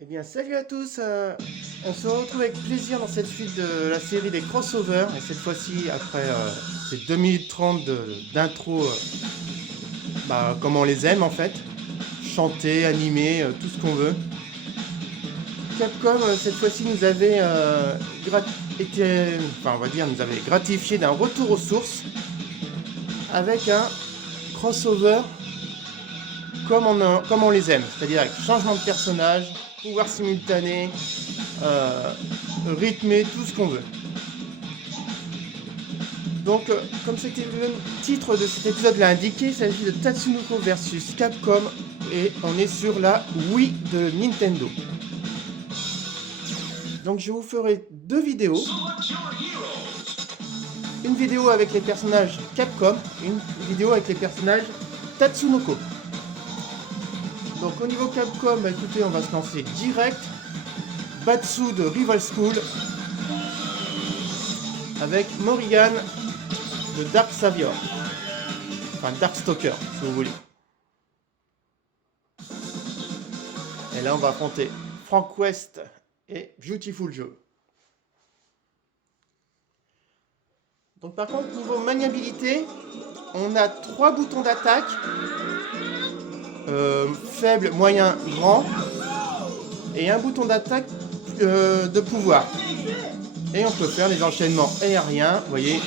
Eh bien, salut à tous. On se retrouve avec plaisir dans cette suite de la série des crossovers. Et cette fois-ci, après ces 2 minutes 30 d'intro, comme on les aime en fait. Chanter, animer, tout ce qu'on veut. Capcom, cette fois-ci, nous avait nous avait gratifié d'un retour aux sources avec un crossover comme on les aime. C'est-à-dire avec changement de personnage, pouvoir simultané, rythmé, tout ce qu'on veut. Donc, comme c'était le titre de cet épisode l'a indiqué, il s'agit de Tatsunoko versus Capcom et on est sur la Wii de Nintendo. Donc, je vous ferai 2 vidéos. Une vidéo avec les personnages Capcom et une vidéo avec les personnages Tatsunoko. Donc au niveau Capcom, écoutez, on va se lancer direct. Batsu de Rival School avec Morrigan de Dark Savior. Enfin Dark Stalker, si vous voulez. Et là on va affronter Frank West et Beautiful Joe. Donc par contre, niveau maniabilité, on a 3 boutons d'attaque. Faible, moyen, grand, et un bouton d'attaque de pouvoir. Et on peut faire des enchaînements aériens, vous voyez,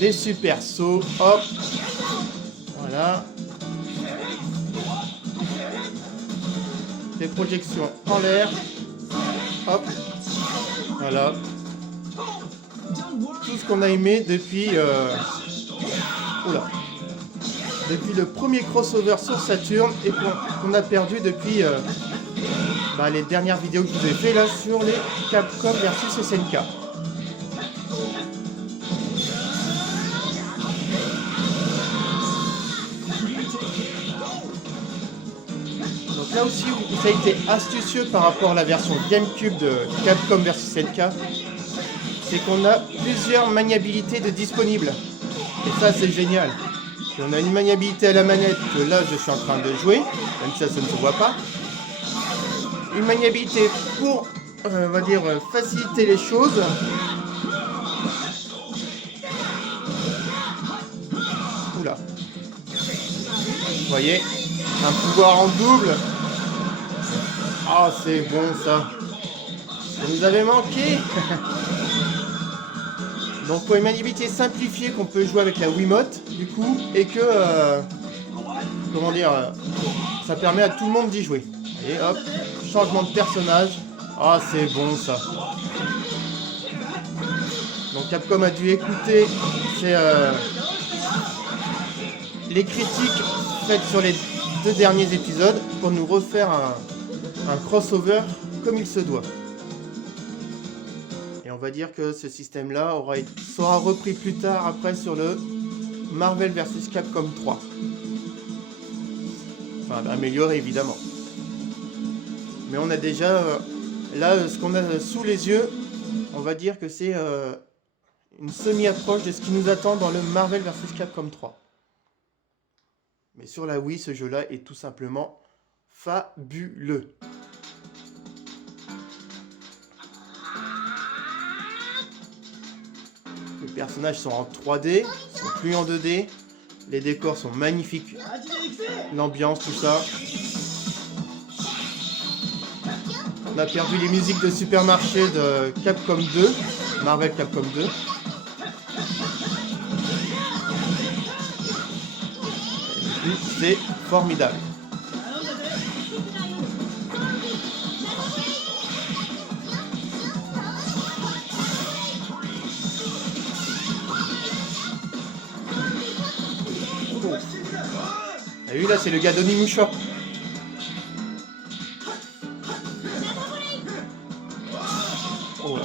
des super sauts, hop, voilà, des projections en l'air, hop, voilà, tout ce qu'on a aimé depuis depuis le premier crossover sur Saturn et qu'on a perdu depuis les dernières vidéos que je vous ai fait là sur les Capcom versus SNK. Donc là aussi, ça a été astucieux par rapport à la version GameCube de Capcom versus SNK. C'est qu'on a plusieurs maniabilités de disponibles. Et ça, c'est génial. On a une maniabilité à la manette que là je suis en train de jouer, même si ça ne se voit pas. Une maniabilité pour, faciliter les choses. Vous voyez, un pouvoir en double. Ah, c'est bon ça. Ça nous avait manqué. Donc pour une maniabilité simplifiée qu'on peut jouer avec la Wiimote, du coup, et que, comment dire, ça permet à tout le monde d'y jouer. Et hop, changement de personnage. Ah, c'est bon ça. Donc Capcom a dû écouter les critiques faites sur les 2 derniers épisodes pour nous refaire un crossover comme il se doit. Et on va dire que ce système-là sera repris plus tard après sur le Marvel vs Capcom 3. Enfin, amélioré évidemment. Mais on a déjà, là, ce qu'on a sous les yeux, on va dire que c'est une semi-approche de ce qui nous attend dans le Marvel vs Capcom 3. Mais sur la Wii, ce jeu-là est tout simplement fabuleux. Les personnages sont en 3D, sont plus en 2D. Les décors sont magnifiques. L'ambiance, tout ça. On a perdu les musiques de Supermarché de Capcom 2, Marvel Capcom 2. C'est formidable. T'as vu là, c'est le gars d'Onimusha. Oh ouais.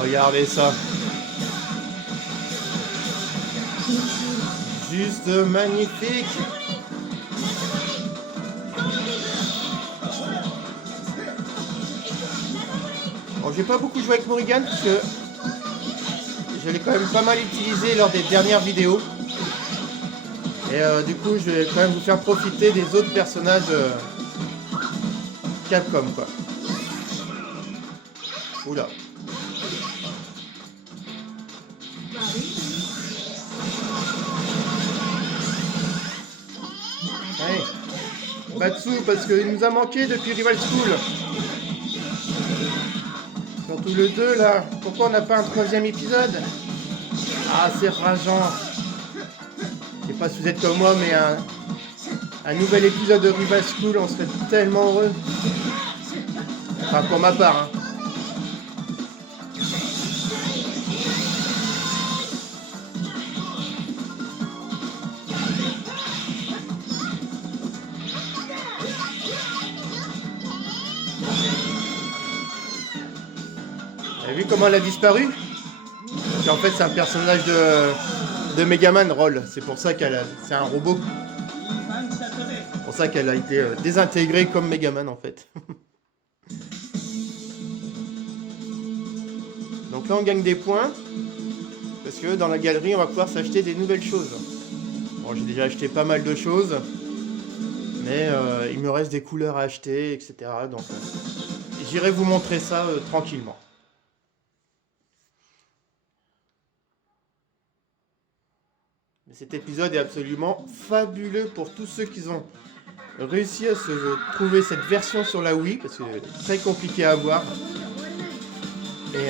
Regardez ça. Juste magnifique. Bon, j'ai pas beaucoup joué avec Morrigan parce que je l'ai quand même pas mal utilisé lors des dernières vidéos. Et du coup, je vais quand même vous faire profiter des autres personnages Capcom, quoi. Oula. Allez. Batsu, parce qu'il nous a manqué depuis Rival School. Surtout le 2, là. Pourquoi on n'a pas un 3e épisode? Ah, c'est rageant. Je sais pas si vous êtes comme moi, mais un nouvel épisode de Rival School, on serait tellement heureux. Enfin, pour ma part, hein. Vous avez vu comment elle a disparu? Parce qu'en fait, c'est un personnage de Megaman, Roll. C'est pour ça c'est un robot. C'est pour ça qu'elle a été désintégrée comme Megaman, en fait. Donc là, on gagne des points. Parce que dans la galerie, on va pouvoir s'acheter des nouvelles choses. Bon, j'ai déjà acheté pas mal de choses. Mais il me reste des couleurs à acheter, etc. Donc, j'irai vous montrer ça tranquillement. Mais cet épisode est absolument fabuleux pour tous ceux qui ont réussi à se trouver cette version sur la Wii, parce que c'est très compliqué à avoir. Et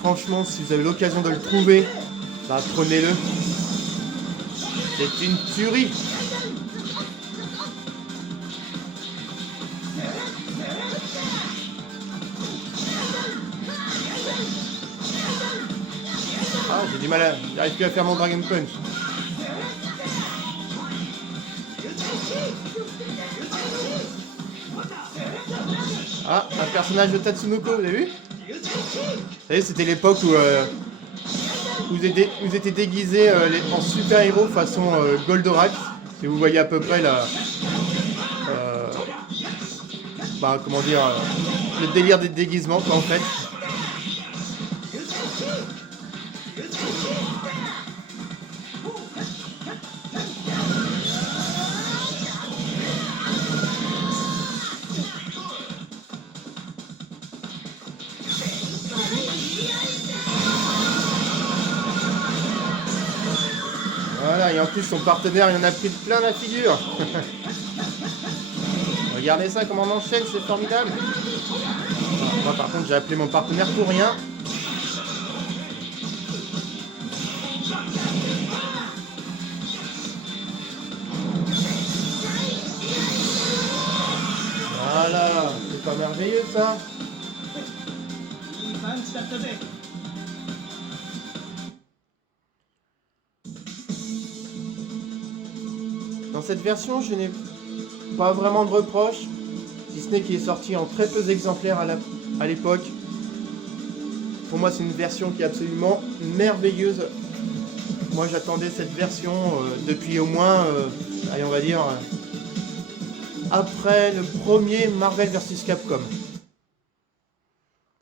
franchement, si vous avez l'occasion de le trouver, bah, prenez-le. C'est une tuerie. Ah, j'ai du mal j'arrive plus à faire mon Dragon Punch. Ah, un personnage de Tatsunoko, vous avez vu? Vous savez, c'était l'époque où vous étiez déguisés en super-héros façon Goldorak. Si vous voyez à peu près la... comment dire... le délire des déguisements, quoi, en fait. Voilà, et en plus son partenaire il en a pris plein la figure. Regardez ça, comment on enchaîne, c'est formidable. Moi par contre j'ai appelé mon partenaire pour rien. Voilà, c'est pas merveilleux ça. Dans cette version, je n'ai pas vraiment de reproches, si ce n'est qu'il est sorti en très peu d'exemplaires à l'époque. Pour moi, c'est une version qui est absolument merveilleuse. Moi, j'attendais cette version depuis au moins, allez, on va dire, après le premier Marvel vs Capcom.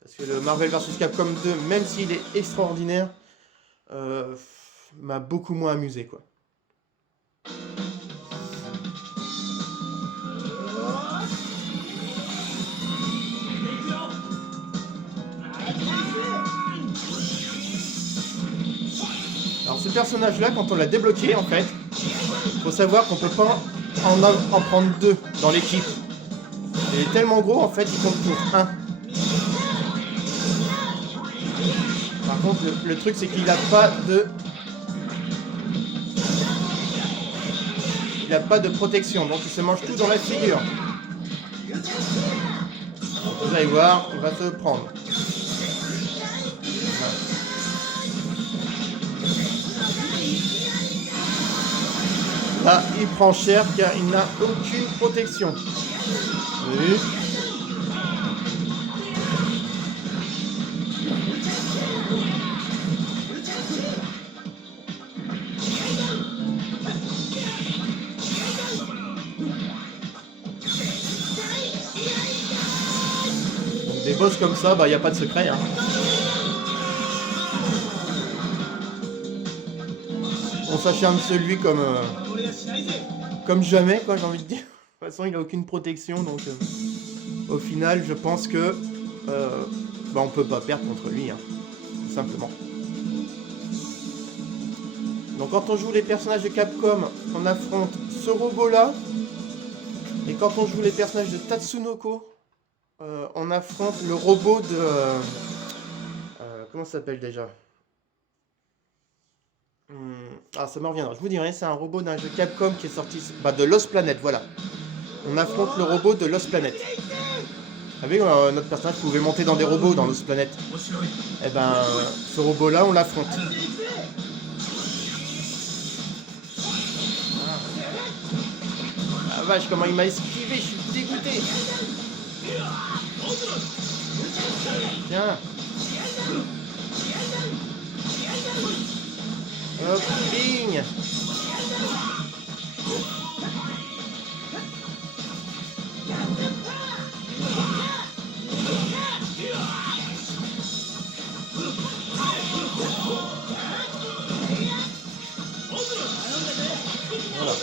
Parce que le Marvel vs Capcom 2, même s'il est extraordinaire, m'a beaucoup moins amusé, quoi. Alors ce personnage-là, quand on l'a débloqué, en fait, faut savoir qu'on peut pas en prendre deux dans l'équipe. Il est tellement gros, en fait, il compte pour un. Par contre, le truc, c'est qu'il n'a pas de... Il n'a pas de protection, donc il se mange tout dans la figure. Vous allez voir, il va se prendre. Là, il prend cher car il n'a aucune protection. Vous avez vu ? Des boss comme ça, bah, y a pas de secret, hein. On s'acharne sur lui comme jamais, quoi, j'ai envie de dire. De toute façon, il a aucune protection, donc au final, je pense que bah, on peut pas perdre contre lui, hein, tout simplement. Donc quand on joue les personnages de Capcom, on affronte ce robot-là. Et quand on joue les personnages de Tatsunoko, on affronte le robot de... comment ça s'appelle déjà ? Ah, ça me reviendra, je vous dirai, c'est un robot d'un jeu Capcom qui est sorti... Bah, de Lost Planet, voilà. On affronte le robot de Lost Planet. Vous savez, notre personnage pouvait monter dans des robots dans Lost Planet. Et ben, ce robot-là, on l'affronte. Ah vache, comment il m'a esquivé, je suis dégoûté. Tiens. Hop, bing. Voilà.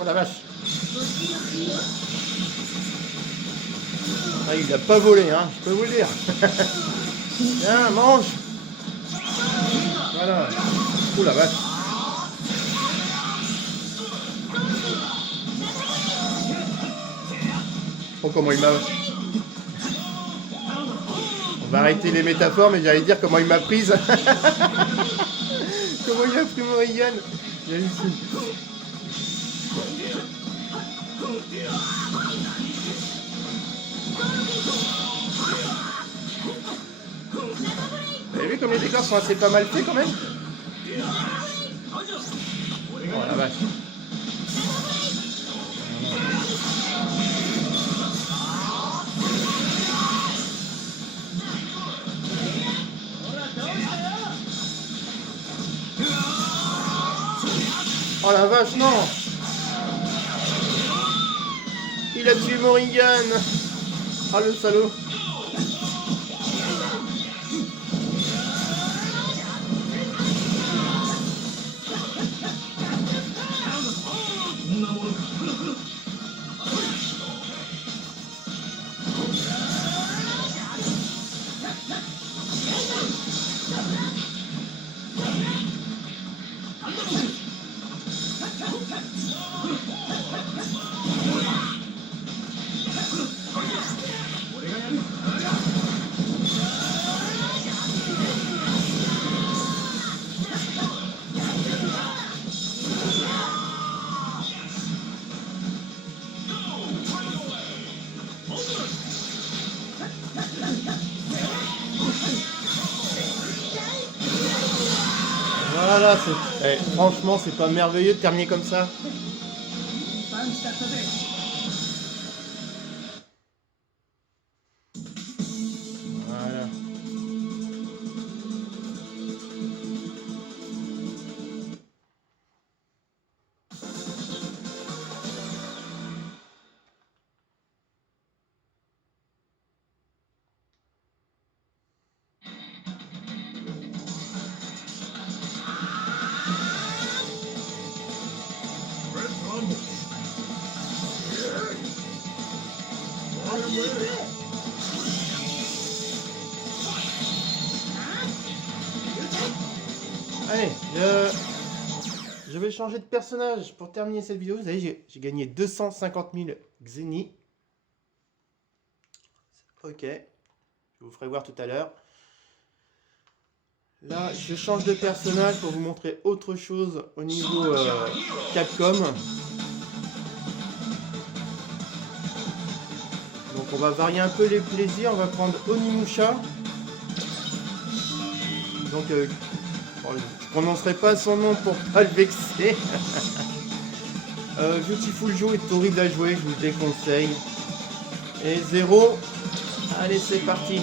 Oh la vache. Ah, il a pas volé, hein, je peux vous le dire. Tiens, mange. Voilà. Ouh la vache. Oh, comment il m'a... On va arrêter les métaphores, mais j'allais dire comment il m'a prise. Comment il a pris Morrigan. J'hallucine. Vous avez vu comme les décors sont assez pas mal faits quand même. Oh la vache. Oh la vache, non. Il a tué Morrigan. Ah le salaud. Voilà, franchement, c'est pas merveilleux de terminer comme ça. Voilà. Allez, je vais changer de personnage pour terminer cette vidéo. Vous savez, j'ai gagné 250 000 Xeni. Ok, je vous ferai voir tout à l'heure. Là, je change de personnage pour vous montrer autre chose au niveau Capcom. Donc on va varier un peu les plaisirs. On va prendre Onimusha. Donc bon, je prononcerai pas son nom pour pas le vexer. Beautiful Joe est horrible à jouer, je vous le déconseille. Et 0. Allez, c'est parti.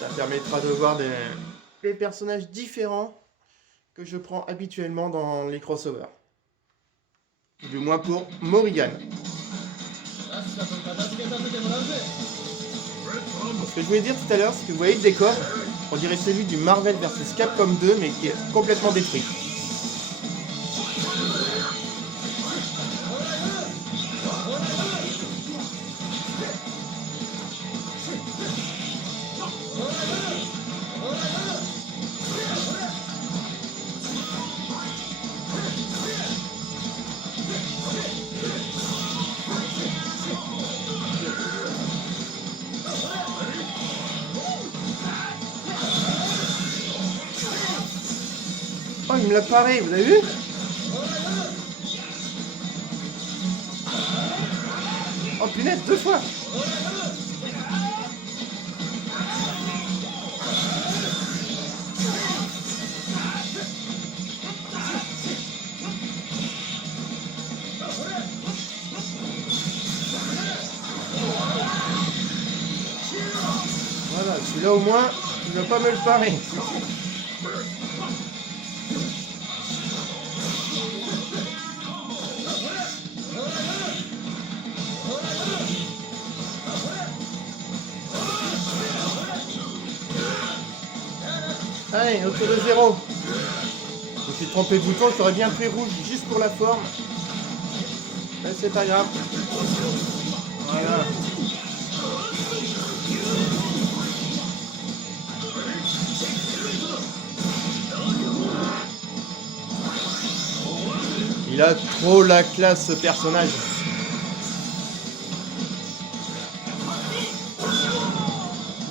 Ça permettra de voir des personnages différents que je prends habituellement dans les crossovers. Du moins pour Morrigan. Ce que je voulais dire tout à l'heure, c'est que vous voyez le décor, on dirait celui du Marvel vs Capcom 2, mais qui est complètement détruit. Oh, il me l'a paré, vous avez vu? Oh punaise, 2 fois. Voilà, celui-là au moins, il ne va pas me le parer. Allez, autour de 0. Je me suis trompé de bouton, j'aurais bien pris rouge juste pour la forme. Mais c'est pas grave. Voilà. Il a trop la classe, ce personnage.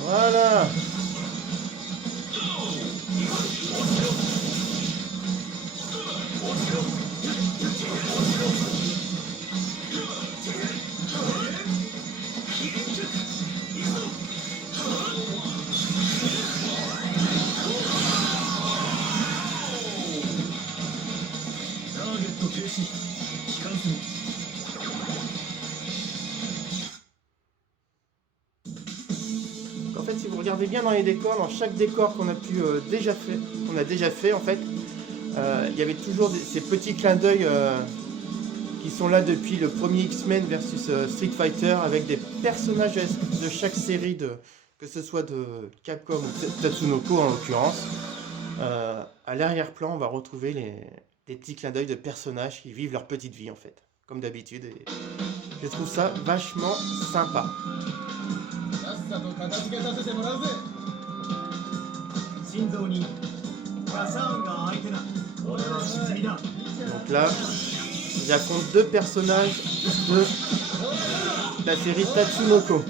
Voilà. En fait, si vous regardez bien dans les décors, dans chaque décor qu'on a déjà fait en fait, il y avait toujours ces petits clins d'œil qui sont là depuis le premier X-Men versus Street Fighter, avec des personnages de chaque série, que ce soit de Capcom ou Tatsunoko en l'occurrence. À l'arrière-plan, on va retrouver des petits clins d'œil de personnages qui vivent leur petite vie en fait, comme d'habitude. Et je trouve ça vachement sympa. Donc là, j'affronte 2 personnages de la série Tatsunoko.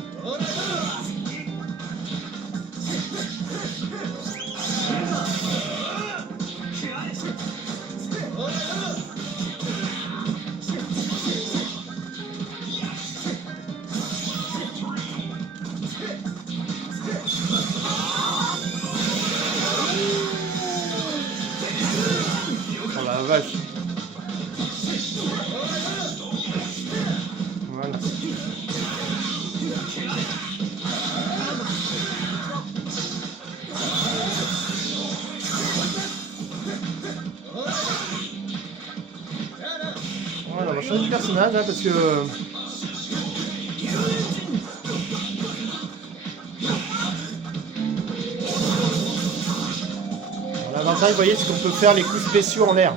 la vache. Voilà. Voilà, on va changer de personnage hein, parce que... L'avantage, vous voyez, c'est qu'on peut faire les coups spéciaux en l'air.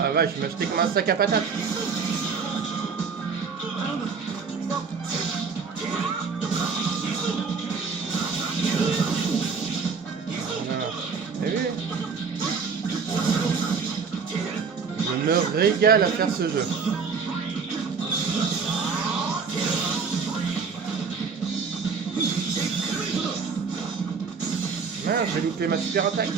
Ah ouais, je m'ai acheté comme un sac à patates. Voilà. T'as vu? Je me régale à faire ce jeu. Mince, j'ai loupé ma super attaque.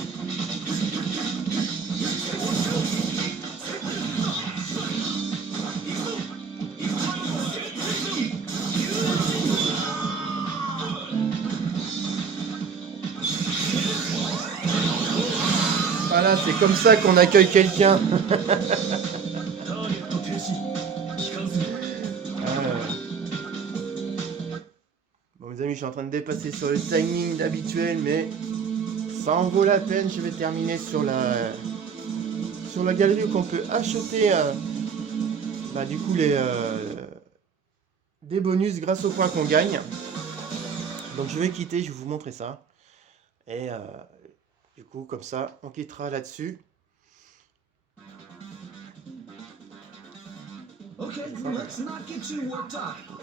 Voilà, c'est comme ça qu'on accueille quelqu'un. Bon mes amis, je suis en train de dépasser sur le timing habituel, mais ça en vaut la peine. Je vais terminer sur la galerie où on peut acheter du coup des bonus grâce aux points qu'on gagne. Donc je vais quitter, je vais vous montrer ça. Et du coup, comme ça, on quittera là-dessus.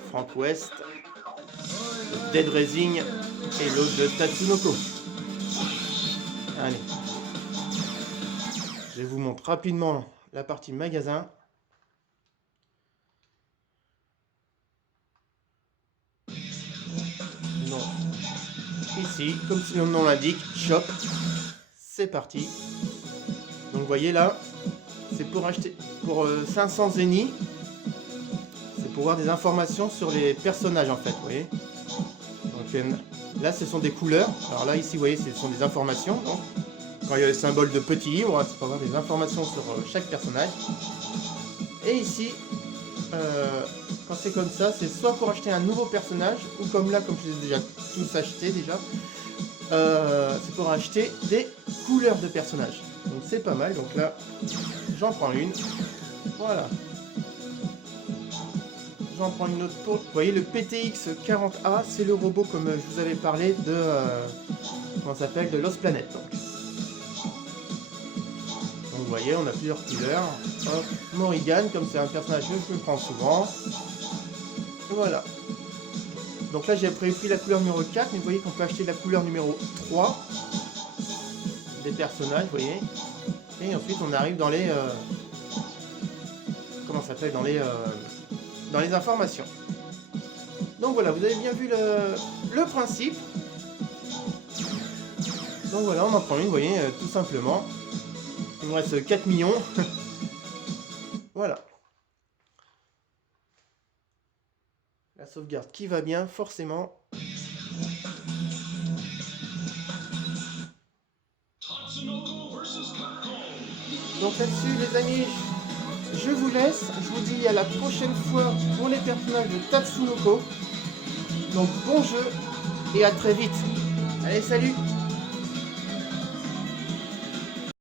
Frank West, Dead Rising et l'autre de Tatsunoko. Allez. Je vous montre rapidement la partie magasin. Non. Ici, comme si le nom l'indique, shop. C'est parti. Donc vous voyez là, c'est pour acheter pour 500 zeni. C'est pour voir des informations sur les personnages en fait, vous voyez. Donc là ce sont des couleurs. Alors là ici vous voyez ce sont des informations. Donc quand il y a le symbole de petit livre, c'est pour avoir des informations sur chaque personnage. Et ici, quand c'est comme ça, c'est soit pour acheter un nouveau personnage, ou comme là, comme je les ai déjà tous achetés déjà, c'est pour acheter des couleurs de personnages. Donc c'est pas mal. Donc là, j'en prends une. Voilà. J'en prends une autre pour... Vous voyez, le PTX 40A, c'est le robot comme je vous avais parlé de... comment ça s'appelle, de Lost Planet. Donc vous voyez, on a plusieurs couleurs. Hop, Morrigan, comme c'est un personnage que je prends souvent. Voilà. Donc là, j'ai pris la couleur numéro 4, mais vous voyez qu'on peut acheter la couleur numéro 3 des personnages, vous voyez. Et ensuite, on arrive dans les... comment ça s'appelle, dans les informations. Donc voilà, vous avez bien vu le principe. Donc voilà, on en prend une, vous voyez, tout simplement. Il me reste 4 millions. Voilà. La sauvegarde qui va bien, forcément. Donc là-dessus, les amis, je vous laisse. Je vous dis à la prochaine fois pour les personnages de Tatsunoko. Donc bon jeu et à très vite. Allez, salut!